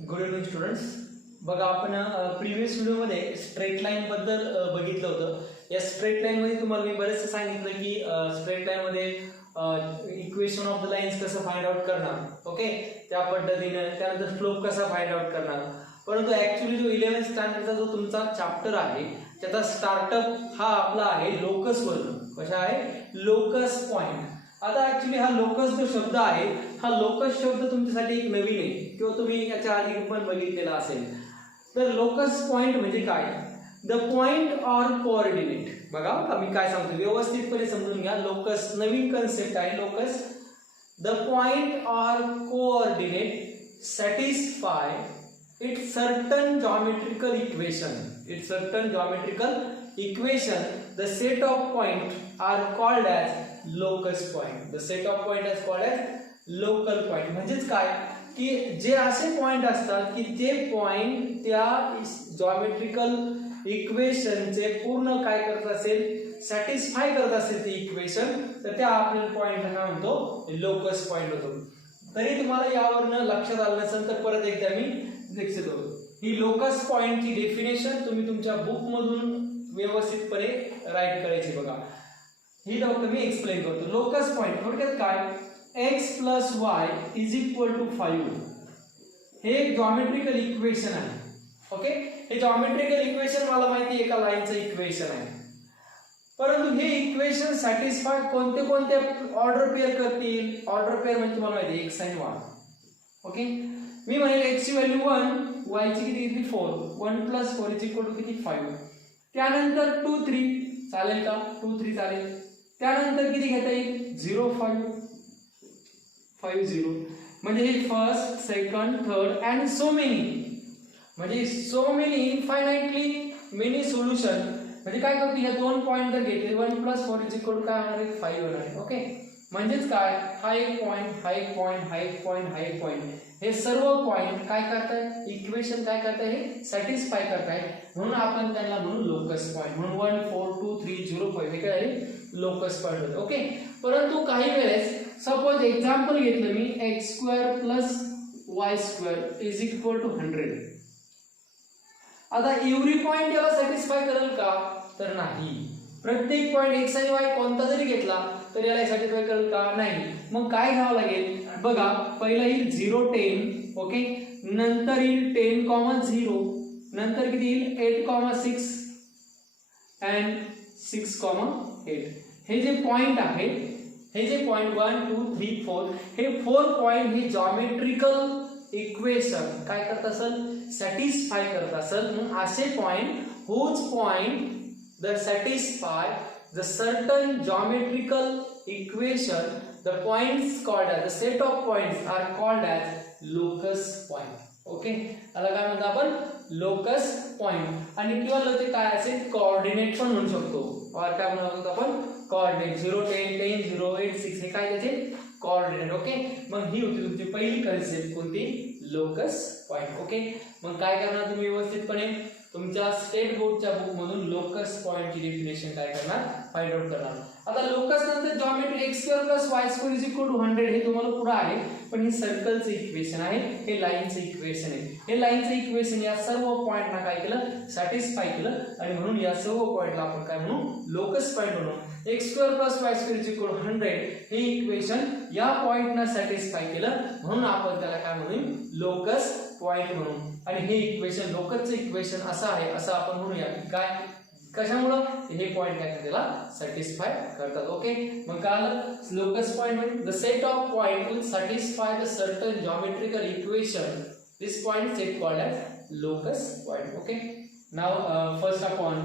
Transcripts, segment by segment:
Good evening students. बघा, आपण previous व्हिडिओमध्ये स्ट्रेट लाईन बद्दल बघितलं होतं. या स्ट्रेट लाईन मध्ये तुम्हाला मी बरेचसे सांगितलं की स्ट्रेट लाईन मध्ये इक्वेशन ऑफ द लाईन्स कसं फाइंड आउट करणार, ओके, त्या पद्धतीने. त्यानंतर स्लोप कसा फाइंड आउट करणार. परंतु ऍक्च्युली जो 11th स्टँडर्डचा जो तुमचा चॅप्टर आहे त्याचा स्टार्टअप हा आपला आहे लोकस वरून. कशा आहे? Locus point. आता ऍक्च्युली हा लोकस जो शब्द आहे, हा लोकस शब्द तुमच्यासाठी एक नवीन आहे किंवा तुम्ही याच्या आधी पण बघितलेला असेल. तर लोकस पॉइंट म्हणजे काय? The point or coordinate. बघा मी काय सांगतो व्यवस्थितपणे समजून घ्या. लोकस नवीन कन्सेप्ट आहे. Locus the point or coordinate satisfy it's certain geometrical equation. Its certain geometrical equation. The set of points are called as locus point. The set of point is called as local point. म्हणजेच काय की जे असे point असतात की जे point त्या geometrical इक्वेशनचे पूर्ण काय करत असेल, सॅटिस्फाय करत असेल ती इक्वेशन, तर त्या आपल्याला पॉइंटला काय म्हणतो? लोकस पॉइंट होतो. तरी तुम्हाला यावरनं लक्षात आलं नसेल तर परत एकदा मी लक्षात होतो. ही लोकस पॉइंटची डेफिनेशन तुम्ही तुमच्या बुक मधून व्यवस्थितपणे राईट करायची. बघा, ही फक्त मी एक्सप्लेन करतो. लोकस पॉइंट थोडक्यात काय? x + y = 5. हे एक जॉमेट्रिकल इक्वेशन आहे. ओके, हे जॉमेट्रिकल इक्वेशन मला माहिती आहे एका लाईनचं इक्वेशन आहे. परंतु हे इक्वेशन सॅटिस्फाय कोणते कोणते ऑर्डर पेअर करतील? ऑर्डर पेअर म्हणजे तुम्हाला माहिती आहे x आणि y. ओके, मी म्हणेल x ची व्हॅल्यू 1, y ची किती घेतली 4. 1 + 4 = किती? 5. त्यानंतर 2 3 चालेल का? 2 3 चालेल. त्यानंतर किती घेता येईल? 0 5 5 0. म्हणजे हे first, second, third and so many. म्हणजे सो मेनी इनफायनाइटली मेनी सोल्युशन. म्हणजे काय करतो? हे दोन पॉइंट जर घेतले 1 + 4 = काय होणार आहे? 5 होणार आहे. ओके, म्हणजेच काय? हा एक पॉइंट, हा एक पॉइंट, हा एक पॉइंट, हा एक पॉइंट, हे सर्व पॉइंट काय करतात? इक्वेशन काय करतात? हे सॅटिस्फाय करतात. म्हणून आपण त्यांना म्हणू लोकस पॉइंट. म्हणून 1 4 2 3 0 5 हे काय आहे? लोकस पॉइंट होते. ओके, परंतु काही वेळेस सपोज एक्झाम्पल घेतलं मी x² + y² = 100. आता एव्हरी पॉइंट याला सॅटिस्फाय करेल का? तर नाही. प्रत्येक पॉइंट x आणि y कोणता जरी घेतला तर याला सॅटिस्फाय करेल का? नाही. मग काय घ्यावं लागेल? बघा, पहिला येईल 0 10. ओके, नंतर येईल 10, 0. नंतर किती येईल? 8, 6 अँड 6, 8. हे जे पॉइंट आहे, हे जे पॉइंट 1 2 3 4, हे 4 पॉइंट ही जॉमेट्रिकल इक्वेशन काय करत असेल? सॅटिस्फाय करत असेल. म्हणून असे point whose point that satisfy the certain geometrical equation, the points called as the set of points are called as locus point. Okay, याला काय म्हणतो आपण? Locus point. आणि किंवा ते काय असेल? कोऑर्डिनेट पण म्हणू शकतो. और काय म्हणू शकतो आपण? कोऑर्डिनेट. 0 10 10 0 8 6 हे काय त्याचे कोऑर्डिनेट. ओके, मग ही होती तुमची पहिली कन्सेप्ट. कोणती? Locus point. ओके, मग काय करणार तुम्ही व्यवस्थितपणे तुमच्या स्टेट बोर्डच्या बुक मधून लोकस पॉइंटची डेफिनेशन काय करणार? फाइंड आउट करणार. आता लोकस नंतर जॉमेट्री x² + y² = 100 हे तुम्हाला पुढे आहे. पण हे सर्कलचं इक्वेशन आहे, हे लाईनचं इक्वेशन आहे. हे लाईनचं इक्वेशन या सर्व पॉइंटला काय केलं? सॅटिस्फाय केलं. आणि म्हणून या सर्व पॉइंटला आपण काय म्हणू? लोकस पॉइंट म्हणू. x² + y² = 100 हे इक्वेशन या पॉइंटला सॅटिस्फाय केलं, म्हणून आपण त्याला काय म्हणू? लोकस पॉइंट म्हणून. आणि हे इक्वेशन लोकसचं इक्वेशन असं आहे, असं आपण म्हणूया. काय? कशामुळं? हे पॉइंट काय त्याला सॅटिस्फाय करतात. ओके, मग काय? लोकस पॉइंट म्हणजे the set of point will satisfy the certain geometrical equation. This point set called as locus point. Okay, now first upon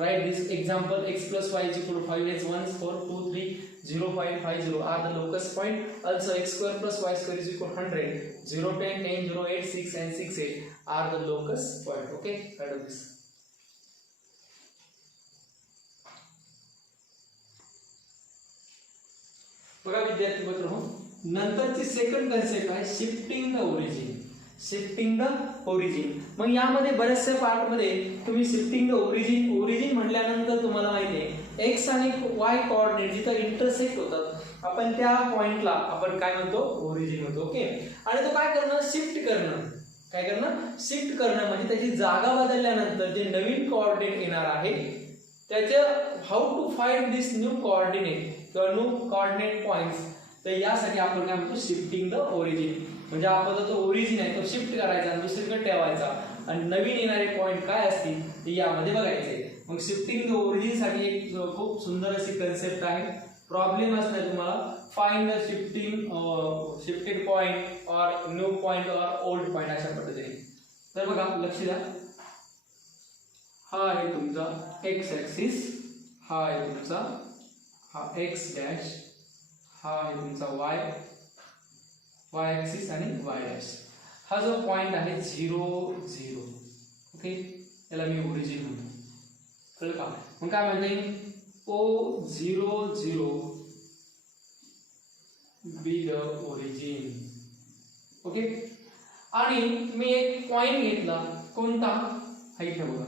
write this example x + y = 5 as 1 4 2 3 0 5 5 0 are the locus point. Also x² + y² = 100. 0 10 10 0 8 6 and 6 8 are the locus point. Okay, write this. बघा विद्यार्थी मित्रांनो, नंतरची second concept आहे shifting the origin. Shifting the origin. मग यामध्ये बरेचसे part मध्ये तुम्ही शिफ्टिंग द ओरिजिन म्हटल्यानंतर तुम्हाला माहिती आहे एक्स आणि वाय कोऑर्डिनेट जिथं इंटरसेक्ट होतात आपण त्या पॉइंटला आपण काय म्हणतो, ओरिजिन म्हणतो. ओके. आणि तो काय करणं, शिफ्ट करणं. काय करणं, शिफ्ट करणं म्हणजे त्याची जागा बदलल्यानंतर जे नवीन कोऑर्डिनेट येणार आहे त्याचं how to find this new coordinate किंवा न्यू कोऑर्डिनेट पॉइंट्स. तर यासाठी आपण काय म्हणतो, शिफ्टिंग द ओरिजिन. म्हणजे आपण जो ओरिजिन आहे तो शिफ्ट करायचा आणि दुसरीकडे ठेवायचा आणि नवीन येणारे पॉइंट काय असतील ते यामध्ये बघायचे. मग शिफ्टिंग द ओरिजिन साठी एक खूप सुंदर अशी कन्सेप्ट आहे. प्रॉब्लेम असणार तुम्हाला, फाइंड द शिफ्टेड पॉइंट और न्यू पॉइंट और ओल्ड पॉइंट अशा पद्धतीने. तर बघा लक्ष द्या, हा आहे तुमचा एक्स ऍक्सिस, हा आहे तुमचा हा एक्स डॅश, हा आहे तुमचा वाय ऍक्सिस आणि वाय डॅश. हा जो पॉइंट आहे 0 0. ओके, याला मी ओरिजिन म्हणतो. कळलं का? मग काय म्हणता येईल, O0 0 be the origin. Okay. आणि मी एक पॉइंट घेतला, कोणता, हा इथे बघा,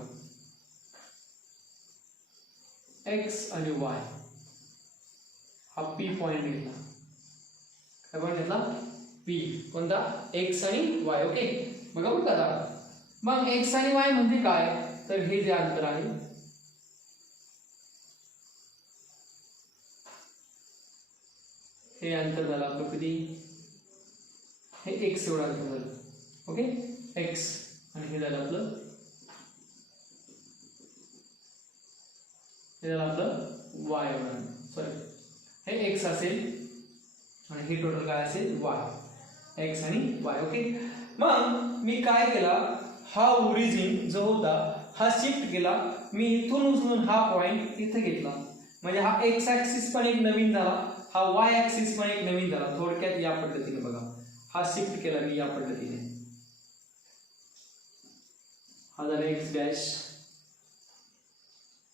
एक्स आणि वाय. हा पी पॉइंट घेतला. काय पॉइंट घेतला, पी. कोणता, एक्स आणि वाय. ओके. बघा बघा आता, मग एक्स आणि वाय म्हणजे काय, तर हे जे अंतर आहे हे अंतर झालं आपलं किती, हे एक्स एवढं अंतर झालं. Okay, x. आणि हे झालं आपलं, हे झालं आपलं वाय एवढं. सॉरी, हे एक्स असेल आणि हे टोटल काय असेल, वाय. एक्स आणि वाय. ओके. मग मी काय केला, हा ओरिजिन जो होता हा शिफ्ट केला. मी इथून उचलून हा पॉइंट इथे घेतला. म्हणजे हा एक्स ऍक्सिस पण एक नवीन झाला, हा वाय ऍक्सिस पण एक नवीन झाला. थोडक्यात या पद्धतीने बघा, हा शिफ्ट केला मी या पद्धतीने. हा झाला एक्स डॅश.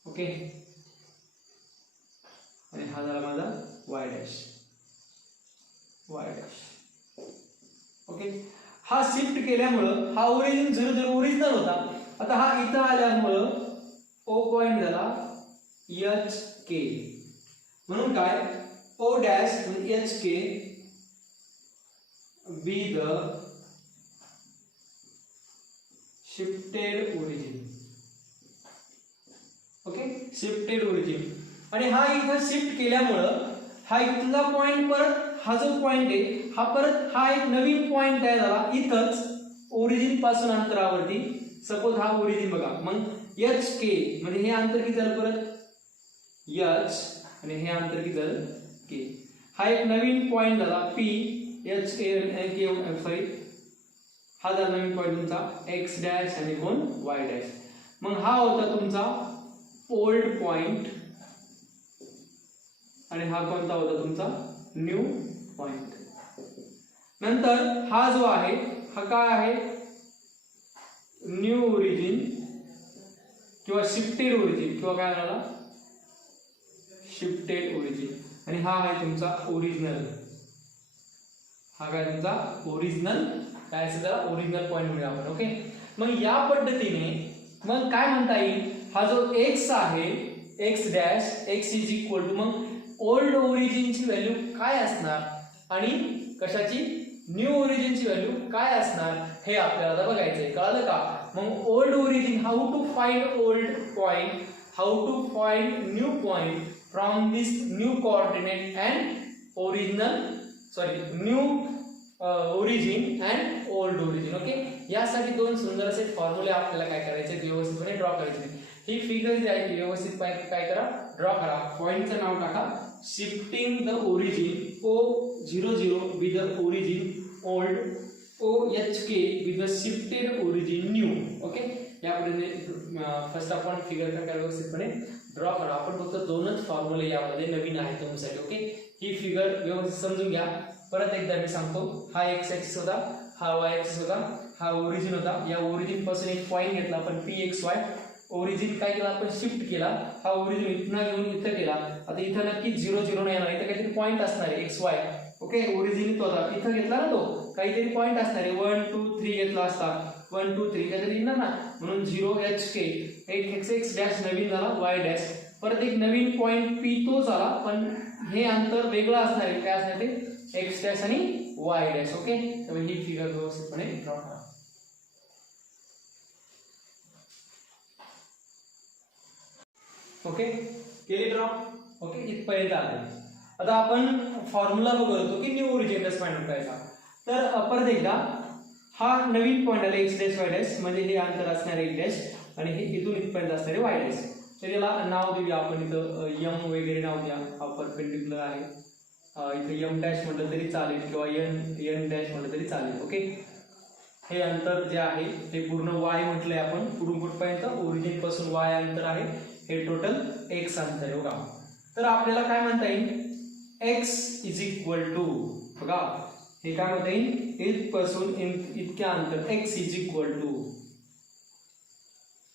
ओके. आणि हा झाला माझा वाय डॅश. ओके. हा शिफ्ट केल्यामुळं हा ओरिजिन 0 0 ओरिजिनल होता. आता हा इथं आल्यामुळं ओ पॉइंट झाला एच के. म्हणून काय, O dash H K be the shifted origin. Okay, shifted origin. आणि हा इथं शिफ्ट केल्यामुळं हा इथला पॉइंट परत, हा जो पॉइंट आहे हा परत हा एक नवीन पॉइंट तयार झाला इथंच ओरिजिन पासून अंतरावरती. सपोज हा ओरिजिन बघा, मग एच के म्हणजे हे अंतर किती झालं परत, एच, आणि हे अंतर किती झालं, के. हा एक नवीन पॉइंट झाला पी एच के. सॉरी, हा झाला नवीन पॉइंट तुमचा एक्स डॅश आणि कोण, वाय डॅश. मग हा होता तुमचा ओल्ड पॉइंट आणि हा कोणता होता तुमचा, न्यू पॉइंट. नंतर हा जो आहे हा काय आहे, न्यू ओरिजिन किंवा शिफ्टेड ओरिजिन किंवा काय म्हणाला, शिफ्टेड ओरिजिन. आणि हा आहे तुमचा ओरिजिनल. हा काय तुमचा ओरिजिनल, काय असेल त्याला ओरिजिनल पॉइंट म्हणूया आपण. ओके. मग या पद्धतीने मग काय म्हणता येईल, हा जो एक्स आहे x dash, x is equal to मग ओल्ड ओरिजिनची व्हॅल्यू काय असणार आणि कशाची, न्यू ओरिजिनची व्हॅल्यू काय असणार हे आपल्याला आता बघायचंय. कळलं का? मग old origin, how to find old point, how to find new point from this new coordinate and original, sorry, new origin and old origin. Okay. यासाठी दोन सुंदर असे फॉर्म्युले आपल्याला काय करायचे, व्यवस्थितपणे ड्रॉ करायचे. ही फिगर जी आहे व्यवस्थित काय करा, ड्रॉ करा. पॉइंटचं नाव टाका shifting the origin, O00 with the origin old, OHK with the shifted origin new. Okay. यापुढे फर्स्ट आपण फिगर काय व्यवस्थितपणे ड्रॉ करा. आपण फक्त दोनच फॉर्म्युले यामध्ये नवीन आहेत तुमच्यासाठी. ओके. ही फिगर व्यवस्थित समजून घ्या. परत एकदा मी सांगतो, हा एक्स ऍक्सिस होता, हा वाय ऍक्सिस होता, हा ओरिजिन होता. या ओरिजिन पासून एक पॉइंट घेतला आपण PXY. ओरिजिन काय केला आपण, शिफ्ट केला. हा ओरिजिन इथनं घेऊन इथं केला. आता इथं नक्की 0 0 नाही येणार, इथं काहीतरी पॉइंट असणार आहे XY. ओके. ओरिजिन इथं होता, इथं घेतला ना तो, काहीतरी पॉइंट असणार आहे. 1 2 3 घेतला असता, 1 2 3 काहीतरी येणार ना, म्हणून 0 HK. एक एक्स डॅश नवीन झाला, वाय डॅश. परत एक नवीन पॉइंट पी तोच आला, पण हे अंतर वेगळं असणार आहे. काय असणार ते एक्स डॅश आणि वाय डॅश. ओके, त्यामुळे ही फिगर व्यवस्थितपणे ड्रॉ करा. ओके, केली ड्रॉ. ओके, इथपर्यंत आले. आता आपण फॉर्म्युला बघत होतो की न्यू ओरिजिन कसं फाइंड करायचा. तर परत एकदा हा नवीन पॉइंट आला एक्स डॅश वाय डॅश, म्हणजे हे अंतर असणार आहे डॅश आणि हे इथून इथपर्यंत असणार आहे वाय डॅश. तर याला नाव देऊया आपण, इथं यम वगैरे नाव द्या. हा परपेंडिक्युलर आहे, इथं यम डॅश म्हटलं तरी चालेल किंवा एन डॅश म्हटलं तरी चालेल. ओके, हे अंतर जे आहे ते पूर्ण वाय म्हटलंय आपण, पुढून कुठपर्यंत ओरिजिन पासून वाय अंतर आहे, हे टोटल एक्स अंतर आहे. बघा, तर आपल्याला काय म्हणता येईल, एक्स इज इक्वल टू, बघा हे काय म्हणता येईल, इथपासून इतक्या अंतर x is equal to,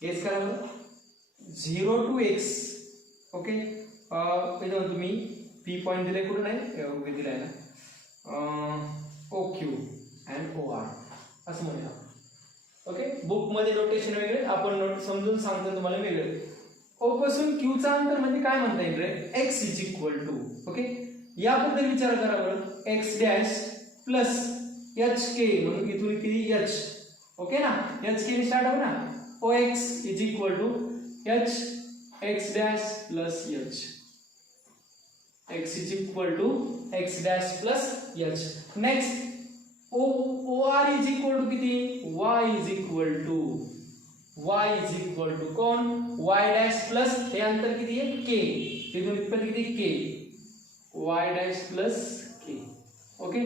guess करा बरं, 0 to x. ओके, इथं तुम्ही पी पॉइंट दिलाय, कुठं नाही दिलाय ना, O Q and O R असं म्हणूया. ओके, बुक मध्ये नोटेशन वेगळे, आपण नोट समजून सांगतो तुम्हाला वेगळे. ओ पासून क्यूचा अंतर म्हणजे काय म्हणता येईल रे, X is equal to. Okay, याबद्दल विचार करा बरं, X dash plus H K, म्हणून इथून किती एच. ओके ना, एच के स्टार्ट हो ना, O X is equal to H X dash plus H, X is equal to X dash plus H. Next O R is equal to किती, Y is equal to, Y is equal to कोण, Y dash plus हे अंतर किती आहे K, तिथून इथपर्यंत किती K, Y dash plus K. Okay,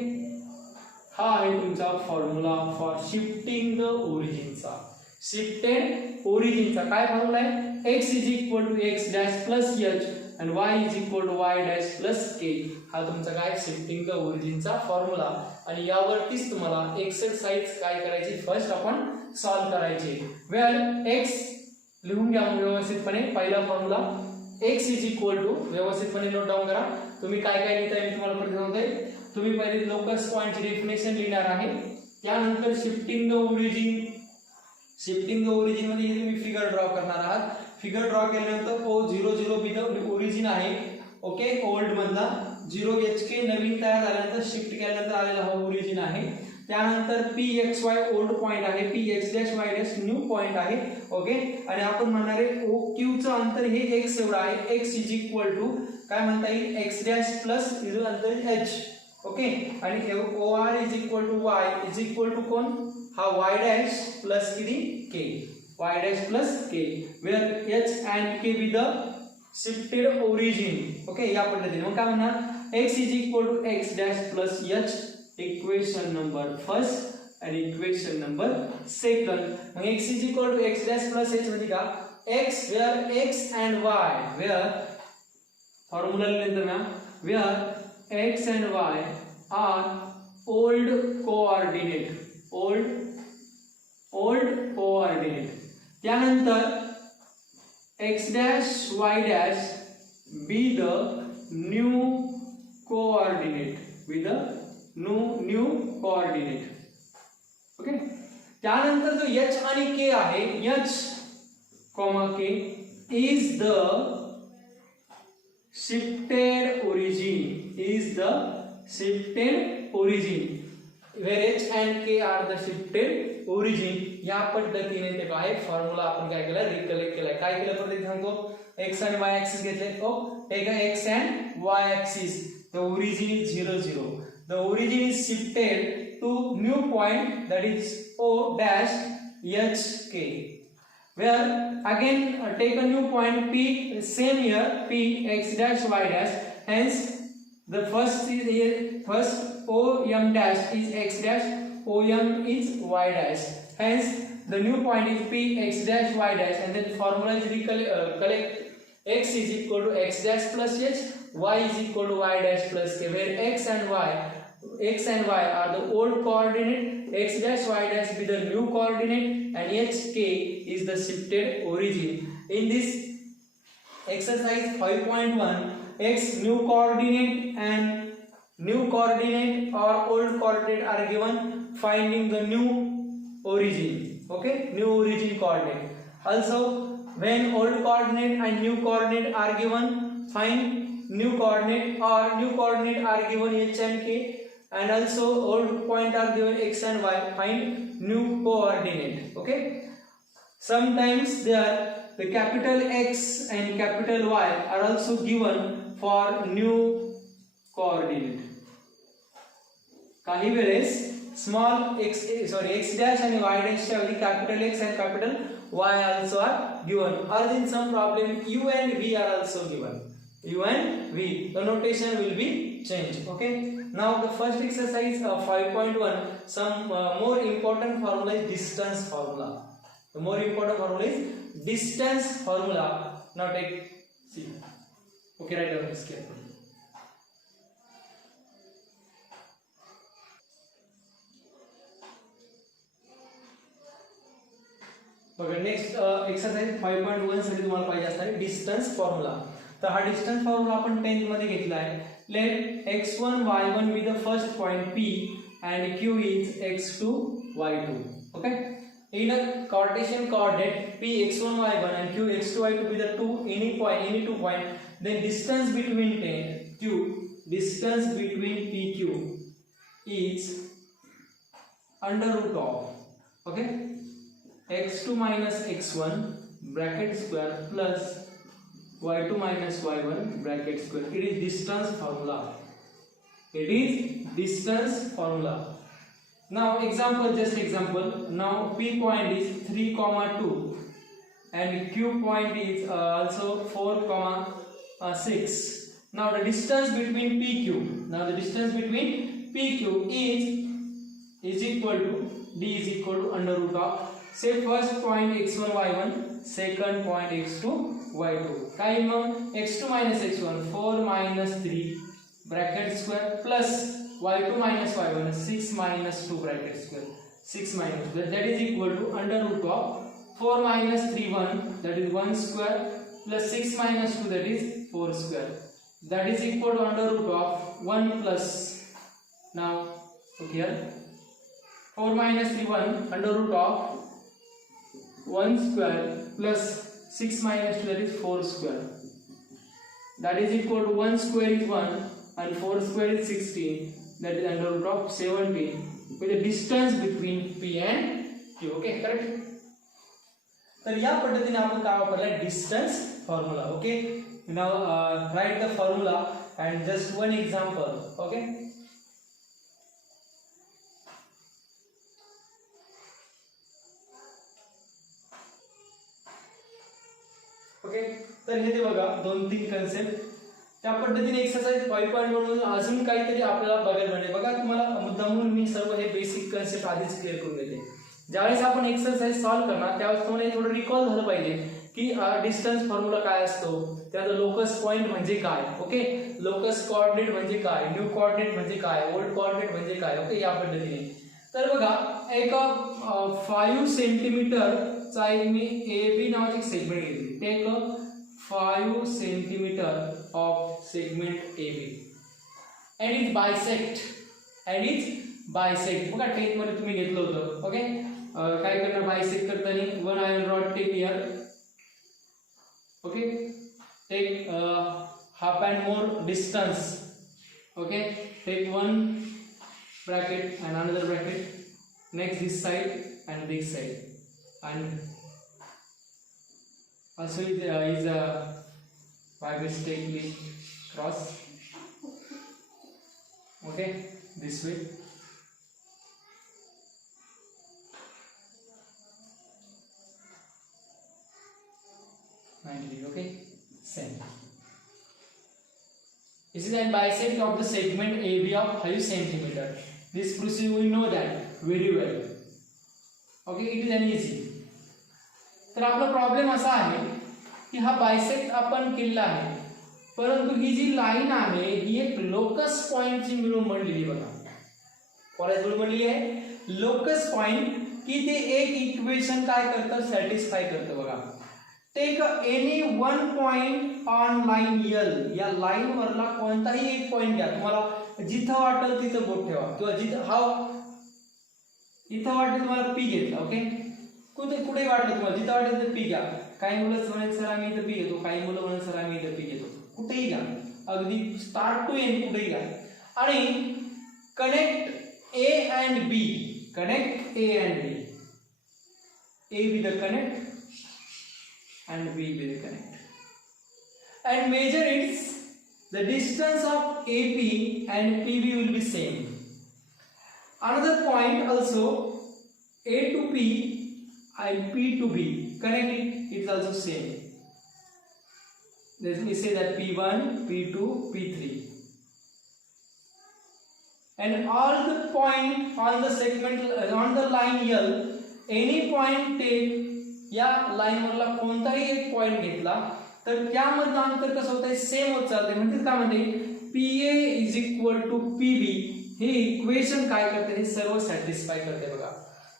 हा आहे तुमचा फॉर्म्युला फॉर शिफ्टिंग द ओरिजिनचा, शिफ्टेड ओरिजिनचा. काय फॉर्म्युला आहे, X is equal to X dash plus H आणि Y is equal to Y dash plus K. हा तुमचा काय शिफ्टिंग द ओरिजिनचा फॉर्म्युला. आणि यावरतीच तुम्हाला एक्सरसाइज काय करायची, फर्स्ट आपण सॉल्व करायची. वेल एक्स लिहून घ्या व्यवस्थितपणे. पहिला formula x is equal to, व्यवस्थितपणे नोट डाऊन करा. तुम्ही काय काय लिहिताय मी तुम्हाला परत सांगतोय. तुम्ही पहिले लोकस पॉइंटची डेफिनेशन लिहिणार आहे, त्यानंतर shifting the origin, shifting the origin मध्ये तुम्ही फिगर ड्रॉ करणार आहात. फिगर ड्रॉ केल्यानंतर ओ 0 0 बी द ओरिजिन आहे. ओके, ओल्ड मधला 0 एच के नवीन तयार झाल्यानंतर शिफ्ट केल्यानंतर आलेला हा ओरिजिन आहे. त्यानंतर P X Y old point आहे, P X dash Y dash new point आहे. ओके, आणि आपण म्हणणार आहे ओ क्यू चं अंतर हे एक्स एवढं आहे. एक्स इज इक्वल टू काय म्हणता येईल, एक्स डॅश प्लस इथं अंतर एच. ओके, आणि O R is equal to Y is equal to कोण, हा वाय डॅश प्लस किती K, Y dash plus K, where H and K with the shifted origin. Okay, या पद्धतीने मग काय म्हणणार, X is equal to X dash plus H, equation number first आणि equation number second. मग X is equal to X dash plus H म्हणजे का, X where x and Y, wear formula लिहिल्यानंतर ना, where x and y are old coordinate, old coordinate. त्यानंतर x dash y dash be the new coordinate, with the new coordinate. Okay, त्यानंतर जो h आणि k आहे, h, k is the shifted origin, is the shifted origin, where h and k are the shifted origin. या पद्धतीने ते काय formula आपण काय केला, रिकलेक्ट केलाय. काय केलं परत सांगतो, एक्स आणि वाय ऍक्सिस घेतले. Take x and y axis, the origin is 0 0, the origin is shifted to new point that is o dash h k, where again take a new point p, same here p x dash y dash, hence the first is here, first o m dash is x dash, o m is y dash, hence the new point is p x dash y dash, and then formula is collect x is equal to x dash plus h, y is equal to y dash plus k, where x and y are the old coordinate, x dash y dash be the new coordinate, and h k is the shifted origin. In this exercise 5.1, x new coordinate and new coordinate or old coordinate are given, finding the new origin. Okay, new origin coordinate. Also when old coordinate and new coordinate are given, find new coordinate, or new coordinate are given h and k, and also old point are given x and y, find new coordinate. Okay, sometimes there the capital X and capital Y are also given for new coordinate. काही वेळेस small x dash and y dash च्या ऐवजी capital X and capital Y also are given, or in some problem u and v are also given. U and v, the notation will be changed. Okay, now the first exercise 5.1, some more important formula is distance formula. The more important formula is distance formula. Now take, see, okay, write down this carefully. बघा next exercise 5.1 साठी तुम्हाला पाहिजे असणार distance formula. तर हा distance formula आपण 10th मध्ये घेतला आहे. Let x1 y1 be the first point p and q is x2 y2. Okay, in a Cartesian coordinate p x1 y1 and q x2 y2 be the any two point, then distance between pq is under root of, okay, x2 minus x1 bracket square plus y2 minus y1 bracket square. It is distance formula. It is distance formula. Now example, just example. Now p point is 3,2 and q point is also 4,6. Now the distance between pq. Now the distance between pq is equal to d is equal to under root of, say first point x1 y1, second point x2 y2. काय मग x2 minus x1 4 minus 3 bracket square plus y2 minus y1 6 minus 2 bracket square, 6 minus that is equal to under root of 4 minus 3 1, that is 1 square, plus 6 minus 2, that is 4 square, that is equal to under root of 1 plus, now look here, 4 minus 3 1 under root of 1 square plus 6 minus 2, that is 4 square, that is equal to 1 square is 1 and 4 square is 16, that is under root of 17, with the distance between p and q. Okay, correct. तर या पद्धतीने आपण काय वापरला distance formula. Okay, now right the formula and just one example. Okay, okay, तर हे ते बघा 2-3 कन्सेप्ट त्या पद्धतीने एक्सरसाइज 5.1 मधून अजून काहीतरी आपल्याला बघायला मिळेल. बघा तुम्हाला मुद्दामून मी सर्व हे बेसिक कन्सेप्ट आधीच क्लिअर करून देते. ज्यावेळेस आपण एक्सरसाइज सॉल्व करणार त्यावेळेस तुम्हाला थोडं रिकॉल झालं पाहिजे की डिस्टन्स फॉर्म्युला काय असतो, त्यात लोकस पॉइंट म्हणजे काय, ओके, लोकस कोऑर्डिनेट म्हणजे काय, न्यू कोऑर्डिनेट म्हणजे काय, ओल्ड कोऑर्डिनेट म्हणजे काय. ओके, या पद्धतीने. तर बघा एक 5 सेंटीमीटर चा एक मी AB नावाची एक सेगमेंट घेतली. Take 5 centimetre of segment AB and it bisect. बघा 10th मध्ये तुम्ही घेतलं होतं. ओके, काय करणार बायसेक्ट करताना one iron rod take here. Okay, take half and more distance. Okay, take one bracket and another bracket, next this side and this side, and also is a by mistakenly cross. Okay, this way. Okay, same. This is a bisect of the segment AB of 5 centimeter. This procedure we know that very well. Okay, it is an easy. तर आपला problem असा आहे की हा bisect आपण केला आहे, परंतु ही जी लाईन आहे ही एक लोकस पॉइंटची मिळून बनलेली. बघा कॉलेज मिळून बनलेली आहे लोकस पॉइंट, की ते एक इक्वेशन काय करतं सॅटिस्फाय करतं. बघा, take any one point on line L. या लाइन वरला कोणताही एक पॉइंट घ्या, तुम्हाला जिथं वाटेल तिथं बोट ठेवा, किंवा जिथं हा इथं वाटेल तुम्हाला P घेतला. ओके, कुठे वाटलं तुम्हाला जिथं वाटेल तिथं P घ्या. काही मुलं म्हणेल सर आम्ही इथं पी घेतो, काही मुलं म्हणेल सर आम्ही इथं पी घेतो, कुठेही घ्या, अगदी स्टार्ट टू एंड कुठेही घ्या. आणि connect A and B, connect A and B, A B the connect and B will connect and measure its the distance of AP and PB will be same. Another point also, A to P and P to B connect it is also same. Let me say that P1, P2, P3 and all the point on the segment on the line L, any point take या line वरला कोणताही एक point घेतला तर त्यामधलं अंतर कसं होतंय सेम होत चालतंय. म्हणजे काय म्हणते PA is equal to PB हे इक्वेशन काय करते, हे सर्व सॅटिस्फाय करते बघा.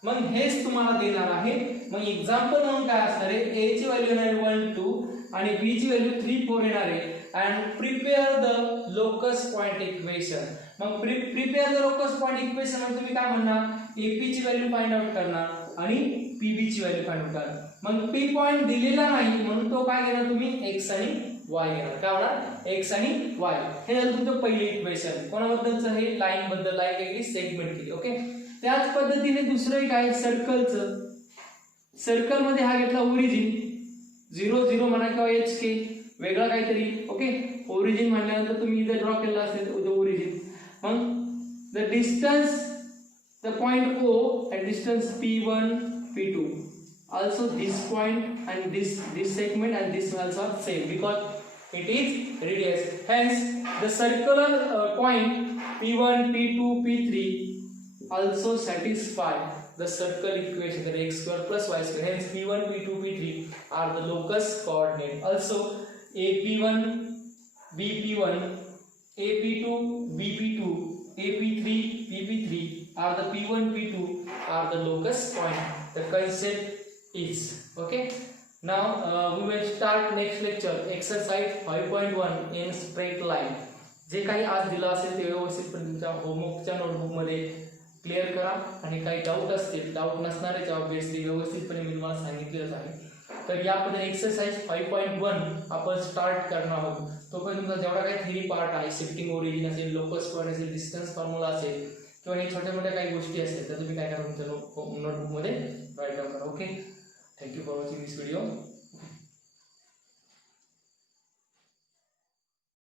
मग हेच तुम्हाला देणार आहे. मग एक्झाम्पल म्हणून काय असणार आहे, A ची व्हॅल्यू येणार आहे 1 2 आणि B ची व्हॅल्यू 3 4 येणार आहे. And prepare the locus point equation. मग prepare the locus point equation म्हणजे तुम्ही काय म्हणणार, AP ची व्हॅल्यू फाइंड आउट करणार आणि PB ची व्हॅल्यू फाइंड आउट करणार. मग P पॉइंट दिलेला नाही म्हणून तो काय घेणार तुम्ही x आणि y घेणार. काय होणार x आणि y. हे झालं तुमचं पहिलं इक्वेशन. कोणाबद्दलचं, हे लाईन बद्दल, लाईन केली सेगमेंट केली. ओके. त्याच पद्धतीने दुसरं काय सर्कलचं. सर्कल मध्ये हा घेतला ओरिजिन 0 0 म्हणा किंवा HK वेगळा काहीतरी. ओके. ओरिजिन म्हणल्यानंतर तुम्ही इथे ड्रॉ केला असेल ओरिजिन. मग the distance the point O and distance P1 P2 also this point and this segment and this also are same because it is radius. Hence the circular point P1 P2 P3 also satisfy the circle equation, that x square plus y square. Hence P1 P2 P3 are the locus coordinate. Also AP1 BP1 AP2 BP2 AP3 PP3 are the P1 P2 are the locus point. The concept is okay. Now we will start next lecture exercise 5.1 in straight line. जे काही आज दिलं असेल ते व्यवस्थितपणे तुमच्या होमवर्कच्या notebook मध्ये clear करा. आणि काही डाऊट असतील, डाऊट नसणारे ऑब्वियसली व्यवस्थितपणे मी तुम्हाला सांगितलेलं आहे. तर या पद्धतीने एक्सरसाइज 5.1 आपण स्टार्ट करणार आहोत. तोपर्यंत तुमचा जेवढा काही थेरी पार्ट आहे, शिफ्टिंग ओरिजिन असेल, लोकस पॉइंट असेल, डिस्टन्स फॉर्म्युला असेल किंवा हे छोट्या मोठ्या काही गोष्टी असतील तर तुम्ही काय करा तुमच्या नोटबुक मध्ये राईट डाऊन करा. Okay. Thank you for watching this video.